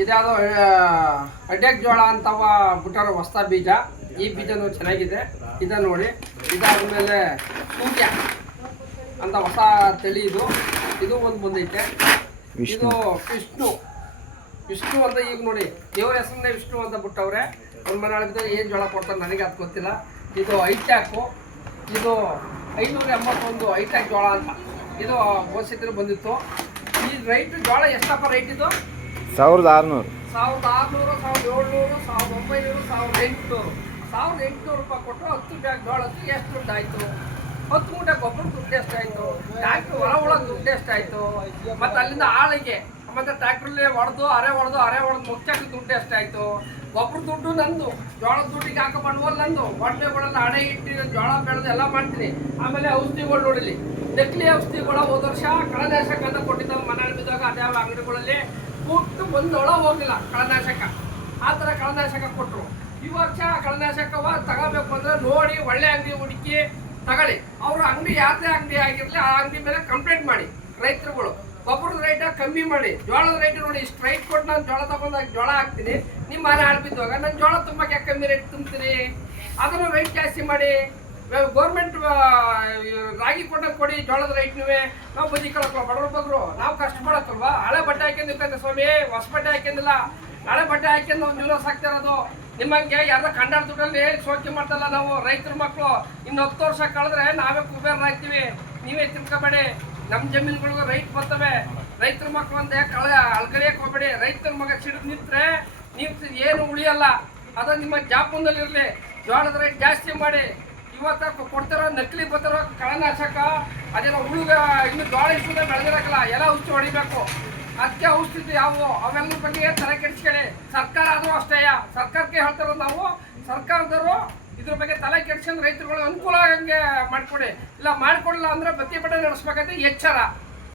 ಇದ್ಯಾವುದೋ ಅಡ್ಡೆಕ್ ಜೋಳ ಅಂತವ ಬಿಟ್ಟಾರ ಹೊಸ ಬೀಜ. ಈ ಬೀಜನೂ ಚೆನ್ನಾಗಿದೆ. ಇದನ್ನು ನೋಡಿ. ಇದಾದ್ಮೇಲೆ ಸೂರ್ಯ ಅಂತ ಹೊಸ ತಳಿ ಇದು. ಇದು ಒಂದು ಬಂದೈತೆ. ಇದು ವಿಷ್ಣು ಅಂತ ಈಗ ನೋಡಿ ದೇವ್ರ ಹೆಸರನ್ನೇ ವಿಷ್ಣು ಅಂತ ಬಿಟ್ಟವ್ರೆ. ಒಂದು ಮನೆ ಏನು ಜೋಳ ಕೊಡ್ತಾರೆ ನನಗೆ ಅದು ಗೊತ್ತಿಲ್ಲ. ಇದು ಐಟ್ಯಾಕು. ಇದು 581 ಐಟ್ಯಾಕ್ ಜೋಳ ಅಂತ. ಇದು ಹೋಸಿದ್ರೆ ಬಂದಿತ್ತು. ಈ ರೈಟ್ ಜೋಳ ಎಷ್ಟಪ್ಪ ರೈಟ್ ಇದು? 1600, 1700, 1900, 1800 ರೂಪಾಯಿ ಕೊಟ್ಟರು 10 ಬ್ಯಾಗ್ ಜೋಳಕ್ಕೆ ಎಷ್ಟು ದುಡ್ಡು ಆಯಿತು? 10 ಮೂಟೆ ಗೊಬ್ಬರ ದುಡ್ಡು ಎಷ್ಟಾಯಿತು? ಟ್ಯಾಕ್ಟ್ರ್ ಹೊಲ ದುಡ್ಡು ಎಷ್ಟಾಯಿತು? ಮತ್ತು ಅಲ್ಲಿಂದ ಆಳಿಗೆ ಮತ್ತು ಟ್ಯಾಕ್ಟ್ರಲ್ಲಿ ಹೊಡೆದು ಅರೆ ಹೊಡೆದು ಮುಚ್ಚಕ್ಕೆ ದುಡ್ಡು ಎಷ್ಟಾಯಿತು? ಗೊಬ್ಬರ ದುಡ್ಡು ನಂದು, ಜೋಳದ ದುಡ್ಡಿಗೆ ಹಾಕೋ ಬಂಡವಾಳ ನಂದು. ಹೊಟ್ಟೆಗಳೆಲ್ಲ ಹಣೆ ಇಟ್ಟು ಜೋಳ ಬೆಳೆದು ಎಲ್ಲ ಮಾಡ್ತೀನಿ. ಆಮೇಲೆ ಔಷಧಿಗಳು ನೋಡಿಲಿ, ನಕಲಿ ಔಷಧಿಗಳು ಹೋದ ವರ್ಷ ಕಳೆನಾಶಕ ಅಂತ ಕೊಟ್ಟಿದ್ದ ಮನೆಯಲ್ಲಿ ಬಿದ್ದಾಗ ಅದ್ಯಾವ ಅಂಗಡಿಗಳಲ್ಲಿ ಕೂತು ಒಂದೊಳ ಹೋಗಿಲ್ಲ ಕಳೆನಾಶಕ. ಆ ಥರ ಕಳೆನಾಶಕ ಕೊಟ್ಟರು. ಈ ವರ್ಷ ಕಳೆನಾಶಕವ ತಗೋಬೇಕು ಅಂದರೆ ನೋಡಿ ಒಳ್ಳೆ ಅಂಗಡಿ ಹುಡುಕಿ ತಗೊಳ್ಳಿ. ಅವರು ಅಂಗಡಿ ಯಾರದೇ ಅಂಗಡಿ ಆಗಿರಲಿ ಆ ಅಂಗಡಿ ಮೇಲೆ ಕಂಪ್ಲೇಂಟ್ ಮಾಡಿ. ರೈತರುಗಳು ಗೊಬ್ಬರದ ರೇಟ ಕಮ್ಮಿ ಮಾಡಿ. ಜೋಳದ ರೇಟ್ ನೋಡಿ ಇಷ್ಟು ರೈಟ್ ಕೊಟ್ಟು ನಾನು ಜೋಳ ತಗೊಂಡಾಗ ಜೋಳ ಹಾಕ್ತೀನಿ. ನಿಮ್ಮ ಮನೆ ಆಳ್ಬಿದ್ದಾಗ ನಾನು ಜೋಳ ತುಂಬಕ್ಕೆ ಯಾಕೆ ಕಮ್ಮಿ ರೇಟ್ ತುಂಬ್ತೀನಿ? ಅದನ್ನು ರೈಟ್ ಜಾಸ್ತಿ ಮಾಡಿ. ಗೌರ್ಮೆಂಟ್ ರಾಗಿ ಕೊಟ್ಟಂಗೆ ಕೊಡಿ ಜೋಳದ ರೈಟ್ನುವೆ. ನಾವು ಬದಿ ಕಳ್ಕೊ ಬಡವರು ನಾವು ಕಷ್ಟಪಡತ್ತಲ್ವಾ? ಹಳೆ ಬಟ್ಟೆ ಹಾಕ್ಯಂದಿರ್ತೈತೆ ಸ್ವಾಮಿ, ಹೊಸ ಬಟ್ಟೆ ಹಾಕ್ಯಂದಿಲ್ಲ. ಹಳೆ ಬಟ್ಟೆ ಹಾಕ್ಯಂದು ಒಂದು ಜೀವನ ಸಾಕ್ತಿರೋದು. ನಿಮ್ಮಂಗೆ ಯಾರೋ ಕಂಡಾಡ ದುಡ್ಡಲ್ಲಿ ಶೋಕಿ ಮಾಡ್ತಲ್ಲ ನಾವು ರೈತರ ಮಕ್ಕಳು. ಇನ್ನು 10 ವರ್ಷ ಕಳೆದ್ರೆ ನಾವೇ ಕುಬೇರರಾಗ್ತೀವಿ. ನೀವೇ ತಿಳ್ಕೊಬೇಡಿ. ನಮ್ಮ ಜಮೀನುಗಳಿಗೂ ರೈಟ್ ಬರ್ತವೆ. ರೈತರ ಮಕ್ಕಳು ಅಂದೆ ಅಳ್ಕರಿಯಕ್ಕೆ ಹೋಗ್ಬೇಡಿ. ರೈತರ ಮಗ ಸಿಡಿದು ನಿಂತರೆ ನೀವು ಏನು ಉಳಿಯಲ್ಲ. ಅದು ನಿಮ್ಮ ಜಾಪುನಲ್ಲಿರಲಿ. ಜೋಳದ ರೇಟ್ ಜಾಸ್ತಿ ಮಾಡಿ. ಇವತ್ತು ಕೊಡ್ತಾರೋ ನಕಲಿ ಬರ್ತಾರೋ ಕಳೆನಾಶಕ ಅದೇನೋ ಹುಳುಗ ಇನ್ನು ಜೋಳ ಇಷ್ಟುದ ಬೆಳೆದಿರಕ್ಕಲ್ಲ, ಎಲ್ಲ ಔಷಧಿ ಹೊಡಿಬೇಕು. ಅದಕ್ಕೆ ಔಷಧಿ ಯಾವುವು ಅವೆಲ್ಲರ ಬಗ್ಗೆ ತಲೆ ಕೆಡಿಸ್ಕೊಳ್ಳಿ. ಸರ್ಕಾರ ಆದರೂ ಅಷ್ಟೇ. ಸರ್ಕಾರಕ್ಕೆ ಹೇಳ್ತಾರೋ ನಾವು, ಸರ್ಕಾರದವರು ಇದ್ರ ಬಗ್ಗೆ ತಲೆ ಕೆಡಿಸ್ಕೊಂಡು ರೈತರುಗಳು ಅನುಕೂಲ ಆಗಂಗೆ ಮಾಡಿಕೊಡಿ. ಇಲ್ಲ ಮಾಡಿಕೊಡಲ್ಲ ಅಂದರೆ ಬತ್ತಿ ಬಟ್ಟೆ ನಡೆಸ್ಬೇಕಂತ ಎಚ್ಚರ.